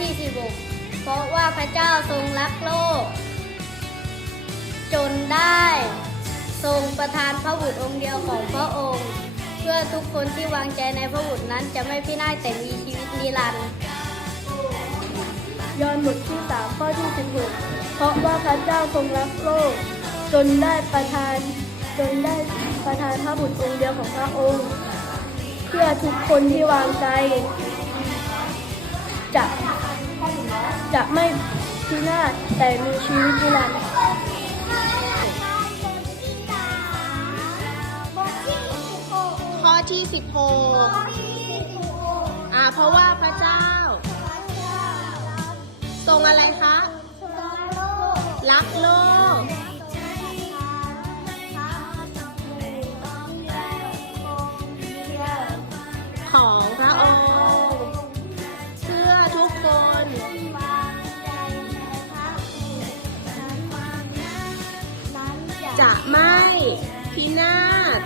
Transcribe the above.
ที่ 16 เพราะว่าพระเจ้าทรงรักโลก จนได้ทรงประทานพระบุตรองค์เดียวของพระองค์ เพื่อทุกคนที่วางใจในพระบุตรนั้นจะไม่พินาศแต่มีชีวิตนิรันดร์ยอห์นบทที่สามข้อที่สิบหกเพราะว่าพระเจ้าทรงรักโลก จนได้ประทาน จนได้ประทานพระบุตรองค์เดียวของพระองค์ เพื่อทุกคนที่วางใจ จะจะไม่พินาศแต่มีชีวิตนิรันดร์ข้อที่16อ่าเพราะว่าพระเจ้า ทรงอะไรคะ รักโลกของ จะไม่พินาศ